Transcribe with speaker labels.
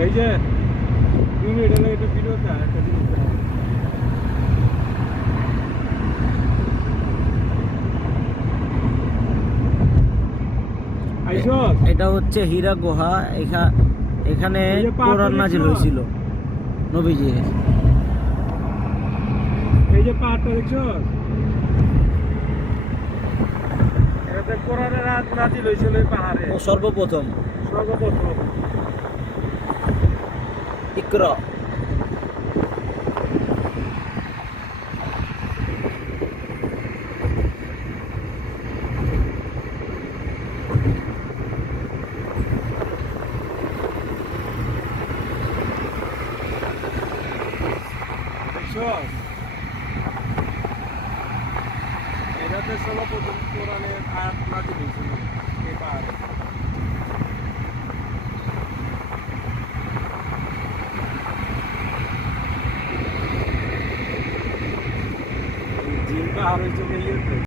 Speaker 1: এই যে তুমি এটা একটা ভিডিও তে একটা জিনিস
Speaker 2: এটা হচ্ছে হীরা গুহা এখা- এখানে
Speaker 1: এই যে পাহাড়
Speaker 2: কোরআন নাজিল হয়েছিল নবীজি
Speaker 1: এই যে পাহাড়টা দেখছ? নাজিল হয়েছিল এই পাহাড়ে।
Speaker 2: সর্বপ্রথম।
Speaker 1: সর্বপ্রথম।
Speaker 2: ইকরা।
Speaker 1: এটাতে সর্বপ্রথম কোরআনের আয়াত নাজিল হয়েছিল এই পাহাড়ে জিন